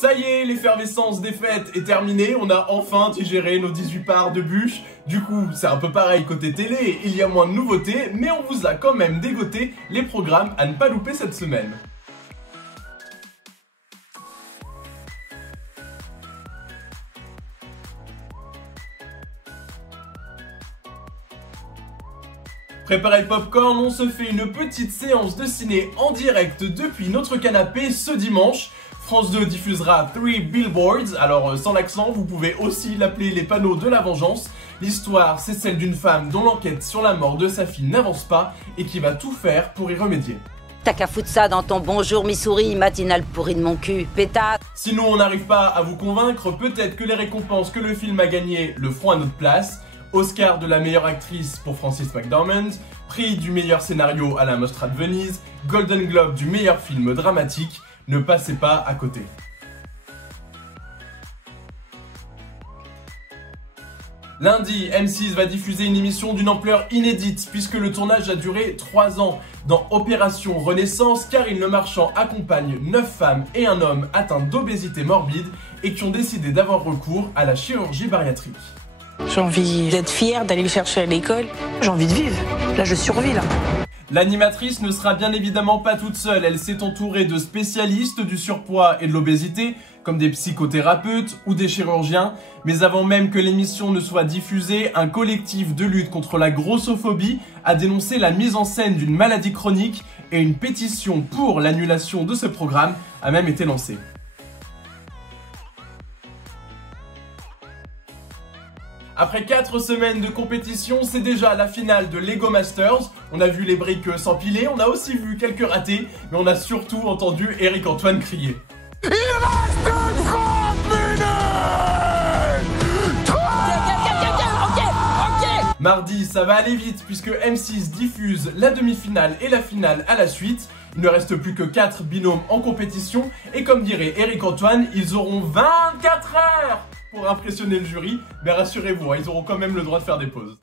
Ça y est, l'effervescence des fêtes est terminée, on a enfin digéré nos 18 parts de bûches. Du coup, c'est un peu pareil côté télé, il y a moins de nouveautés, mais on vous a quand même dégoté les programmes à ne pas louper cette semaine. Préparez le popcorn, on se fait une petite séance de ciné en direct depuis notre canapé ce dimanche. France 2 diffusera 3 Billboards, alors sans l'accent, vous pouvez aussi l'appeler les panneaux de la vengeance. L'histoire, c'est celle d'une femme dont l'enquête sur la mort de sa fille n'avance pas et qui va tout faire pour y remédier. T'as qu'à foutre ça dans ton bonjour Missouri, matinale pourrie de mon cul, pétate. Si nous on n'arrive pas à vous convaincre, peut-être que les récompenses que le film a gagnées le feront à notre place. Oscar de la meilleure actrice pour Frances McDormand, prix du meilleur scénario à la Mostra de Venise, Golden Globe du meilleur film dramatique, ne passez pas à côté. Lundi, M6 va diffuser une émission d'une ampleur inédite puisque le tournage a duré 3 ans dans Opération Renaissance, Karine Le Marchand accompagne 9 femmes et un homme atteints d'obésité morbide et qui ont décidé d'avoir recours à la chirurgie bariatrique. J'ai envie d'être fière, d'aller le chercher à l'école. J'ai envie de vivre. Là, je survis, là. L'animatrice ne sera bien évidemment pas toute seule. Elle s'est entourée de spécialistes du surpoids et de l'obésité, comme des psychothérapeutes ou des chirurgiens. Mais avant même que l'émission ne soit diffusée, un collectif de lutte contre la grossophobie a dénoncé la mise en scène d'une maladie chronique et une pétition pour l'annulation de ce programme a même été lancée. Après 4 semaines de compétition, c'est déjà la finale de Lego Masters. On a vu les briques s'empiler, on a aussi vu quelques ratés, mais on a surtout entendu Éric Antoine crier. Il reste 30 minutes. Ok. Mardi, ça va aller vite puisque M6 diffuse la demi-finale et la finale à la suite. Il ne reste plus que 4 binômes en compétition et comme dirait Éric Antoine, ils auront 24 heures pour impressionner le jury, mais rassurez-vous, ils auront quand même le droit de faire des pauses.